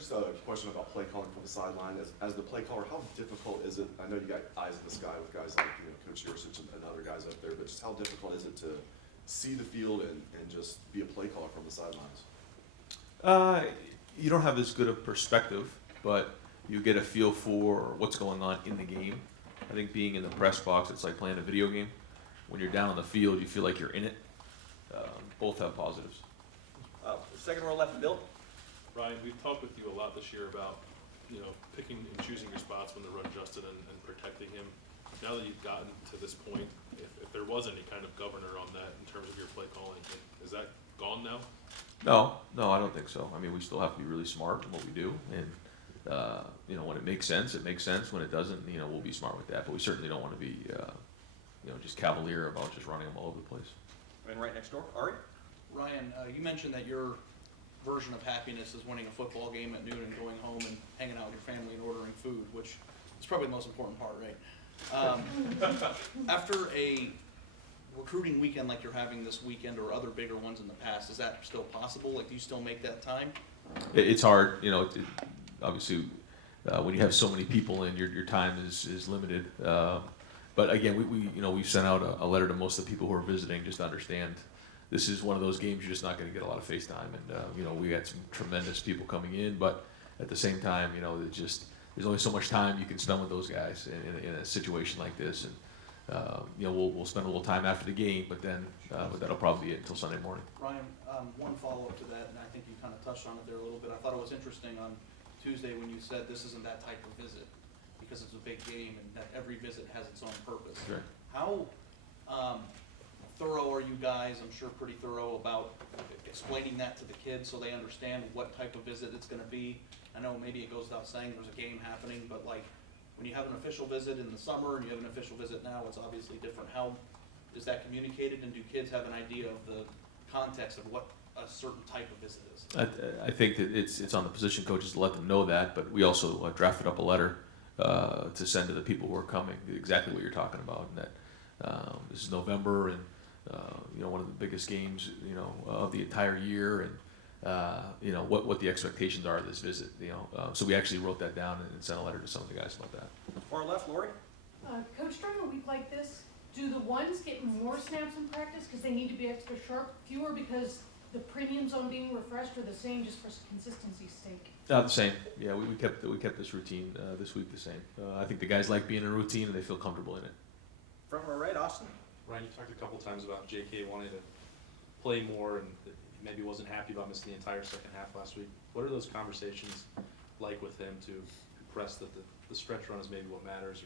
just a question about play calling from the sideline. As the play caller, how difficult is it? I know you got eyes in the sky with guys like Coach Yursich and other guys up there, but just how difficult is it to see the field and just be a play caller from the sidelines? You don't have as good a perspective, but you get a feel for what's going on in the game. I think being in the press box, it's like playing a video game. When you're down on the field, you feel like you're in it. Both have positives. Second row left, Bill. Ryan, we've talked with you a lot this year about, picking and choosing your spots when to run Justin and protecting him. Now that you've gotten to this point, if there was any kind of governor on that in terms of your play calling, is that gone now? No, I don't think so. I mean, we still have to be really smart in what we do, and when it makes sense, it makes sense. When it doesn't, we'll be smart with that. But we certainly don't want to be, just cavalier about just running them all over the place. And right next door, Ari. Ryan, you mentioned that your version of happiness is winning a football game at noon and going home and hanging out with your family and ordering food, which is probably the most important part, right? After a recruiting weekend like you're having this weekend or other bigger ones in the past, is that still possible? Like, do you still make that time? It's hard, obviously, when you have so many people in, your time is limited. But again, we've sent out a letter to most of the people who are visiting just to understand this is one of those games you're just not going to get a lot of face time. And, we had some tremendous people coming in, but at the same time, there's only so much time you can spend with those guys in a situation like this. And, we'll spend a little time after the game, but that'll probably be it until Sunday morning. Ryan, one follow-up to that, and I think you kind of touched on it there a little bit. I thought it was interesting on Tuesday when you said this isn't that type of visit because it's a big game and that every visit has its own purpose. Sure. How thorough are you guys? I'm sure pretty thorough about explaining that to the kids so they understand what type of visit it's going to be. I know maybe it goes without saying there's a game happening, but like when you have an official visit in the summer and you have an official visit now, it's obviously different. How is that communicated, and do kids have an idea of the context of what a certain type of visit is? I think that it's on the position coaches to let them know that, but we also drafted up a letter to send to the people who are coming, exactly what you're talking about, and that this is November and one of the biggest games of the entire year, and what the expectations are of this visit. So we actually wrote that down and sent a letter to some of the guys about that. Far left, Lori. Coach, during a week like this, do the ones get more snaps in practice because they need to be extra sharp, fewer because the premium zone being refreshed, or the same just for consistency's sake? The same. Yeah, we kept this routine this week the same. I think the guys like being in a routine and they feel comfortable in it. Front row right, Austin. Ryan, you talked a couple times about J.K. wanting to play more and maybe wasn't happy about missing the entire second half last week. What are those conversations like with him to impress that the stretch run is maybe what matters,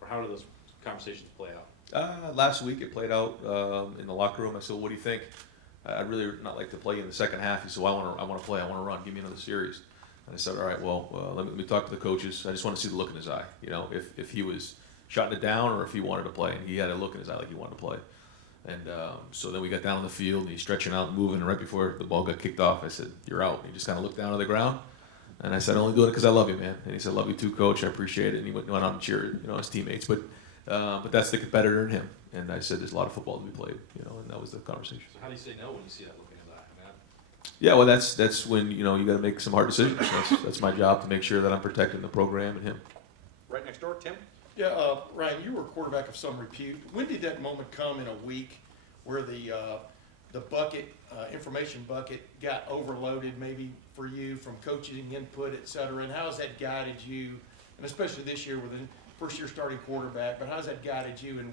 or how do those conversations play out? Last week it played out in the locker room. I said, "What do you think?" I'd really not like to play in the second half. He said, "Well, I want to play. I want to run. Give me another series." And I said, "All right. Well, let me talk to the coaches. I just want to see the look in his eye. If he was shutting it down or if he wanted to play." And he had a look in his eye like he wanted to play. And so then we got down on the field, and he's stretching out and moving. And right before the ball got kicked off, I said, "You're out." And he just kind of looked down on the ground. And I said, "I'm only doing it because I love you, man." And he said, "Love you too, coach. I appreciate it." And he went out and cheered, his teammates. But that's the competitor in him. And I said, "There's a lot of football to be played," and that was the conversation. So how do you say no when you see that look in his eye, man? Yeah, well, that's when you got to make some hard decisions. That's my job to make sure that I'm protecting the program and him. Right next door, Tim. Yeah, Ryan, you were a quarterback of some repute. When did that moment come in a week where the bucket, information bucket, got overloaded maybe for you from coaching input, et cetera, and how has that guided you, and especially this year with a first-year starting quarterback, but how has that guided you in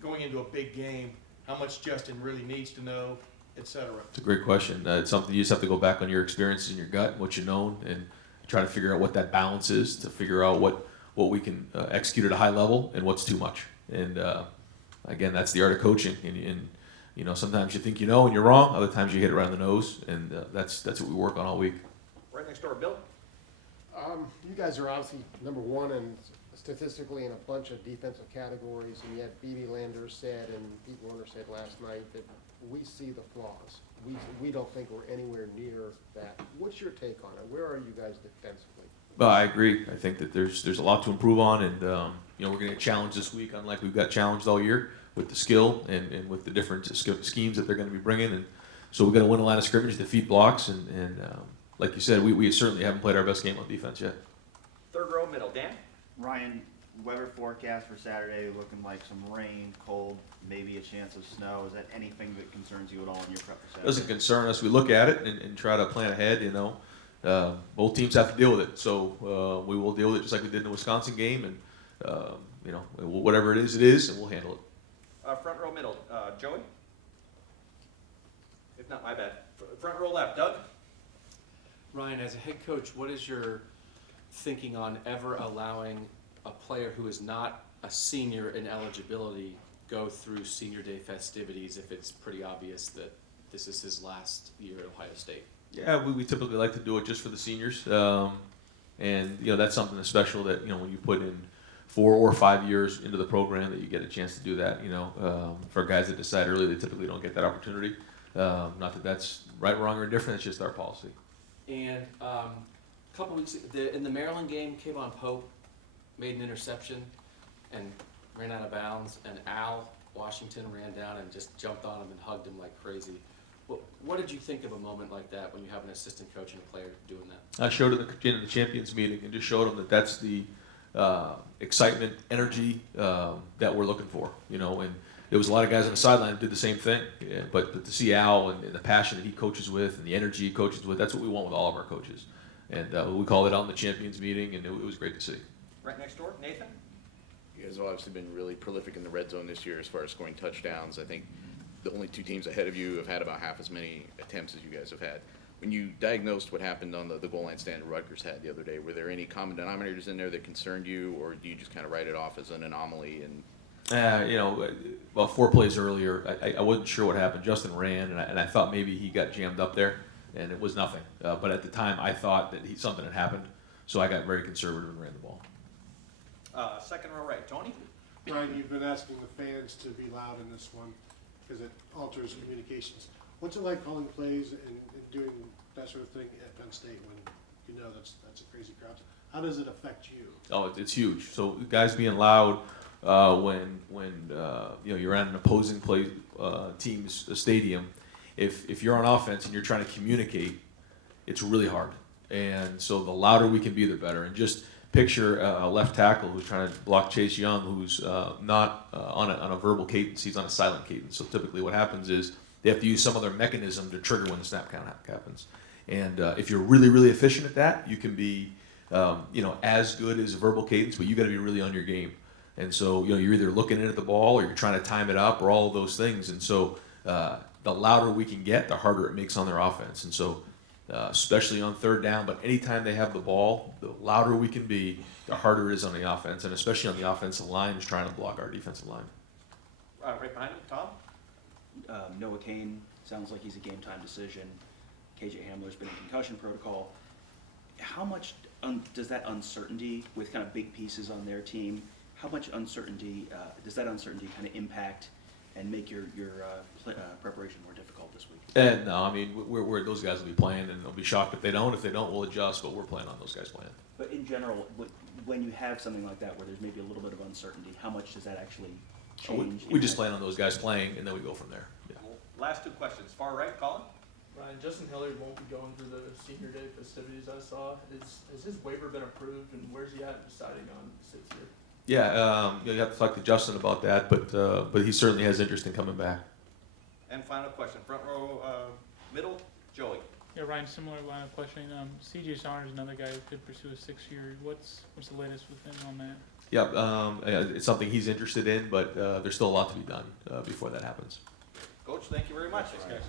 going into a big game, how much Justin really needs to know, et cetera? It's a great question. It's something you just have to go back on your experiences in your gut, what you know, and try to figure out what that balance is, to figure out what we can execute at a high level and what's too much. And again, that's the art of coaching. And sometimes you think and you're wrong. Other times you hit it right on the nose, and that's what we work on all week. Right next door, Bill. You guys are obviously number one and statistically in a bunch of defensive categories, and yet B.B. Lander said, and Pete Warner said last night, that we see the flaws. We don't think we're anywhere near that. What's your take on it? Where are you guys defensively? Well, I agree. I think that there's a lot to improve on, and we're going to get challenged this week, unlike we've got challenged all year with the skill and with the different schemes that they're going to be bringing. And so we've got to win a line of scrimmage, defeat blocks, and like you said, we certainly haven't played our best game on defense yet. Third row, middle, Dan? Ryan, weather forecast for Saturday looking like some rain, cold, maybe a chance of snow. Is that anything that concerns you at all in your prep for Saturday? Doesn't concern us. We look at it and try to plan ahead. Both teams have to deal with it, so we will deal with it just like we did in the Wisconsin game, and whatever it is, and we'll handle it. Front row, middle, Joey? If not, my bad. Front row left, Doug? Ryan, as a head coach, what is your thinking on ever allowing a player who is not a senior in eligibility go through senior day festivities if it's pretty obvious that this is his last year at Ohio State? Yeah, we typically like to do it just for the seniors, and that's something special that when you put in 4 or 5 years into the program that you get a chance to do that. For guys that decide early, they typically don't get that opportunity. Not that that's right, wrong, or indifferent. It's just our policy. And a couple weeks in the Maryland game, Kayvon Pope made an interception and ran out of bounds, and Al Washington ran down and just jumped on him and hugged him like crazy. What did you think of a moment like that when you have an assistant coach and a player doing that? I showed it in the champions meeting and just showed them that that's the excitement, energy that we're looking for. And there was a lot of guys on the sideline that did the same thing. Yeah, but to see Al and the passion that he coaches with and the energy he coaches with, that's what we want with all of our coaches. And we called it out in the champions meeting, and it was great to see. Right next door, Nathan? You guys have obviously been really prolific in the red zone this year as far as scoring touchdowns. I think the only 2 teams ahead of you have had about half as many attempts as you guys have had. When you diagnosed what happened on the goal line stand Rutgers had the other day, were there any common denominators in there that concerned you, or do you just kind of write it off as an anomaly? And About 4 plays earlier, I wasn't sure what happened. Justin ran, and I thought maybe he got jammed up there, and it was nothing. But at the time, I thought that something had happened, so I got very conservative and ran the ball. Second row right, Tony? Ryan, you've been asking the fans to be loud in this one because it alters communications. What's it like calling plays and doing that sort of thing at Penn State when that's a crazy crowd? How does it affect you? Oh, it's huge. So guys being loud when you're at an opposing team's stadium, if you're on offense and you're trying to communicate, it's really hard. And so the louder we can be, the better. And just picture a left tackle who's trying to block Chase Young, who's not on a verbal cadence, he's on a silent cadence. So typically what happens is they have to use some other mechanism to trigger when the snap count happens. And if you're really, really efficient at that, you can be as good as a verbal cadence, but you got to be really on your game. And so you're either looking in at the ball or you're trying to time it up or all of those things. And so the louder we can get, the harder it makes on their offense. And so especially on third down, but anytime they have the ball, the louder we can be, the harder it is on the offense, and especially on the offensive line is trying to block our defensive line. Right behind him, Tom? Noah Kane, sounds like he's a game time decision. KJ Hamler's been in concussion protocol. How much does that uncertainty with kind of big pieces on their team, how much uncertainty does that uncertainty kind of impact and make your preparation more difficult this week? And no, I mean, those guys will be playing, and they'll be shocked if they don't. If they don't, we'll adjust, but we're planning on those guys playing. But in general, when you have something like that where there's maybe a little bit of uncertainty, how much does that actually change? We just plan on those guys playing, and then we go from there. Yeah. Last 2 questions. Far right, Colin? Ryan, Justin Hilliard won't be going through the senior day festivities I saw. Has his waiver been approved, and where's he at deciding on sits here? Yeah, you have to talk to Justin about that, but he certainly has interest in coming back. And final question. Front row, middle, Joey. Yeah, Ryan, similar line of questioning. C.J. Saunders, another guy who could pursue a 6-year. What's the latest with him on that? Yeah, it's something he's interested in, but there's still a lot to be done before that happens. Coach, thank you very much. Thanks, guys.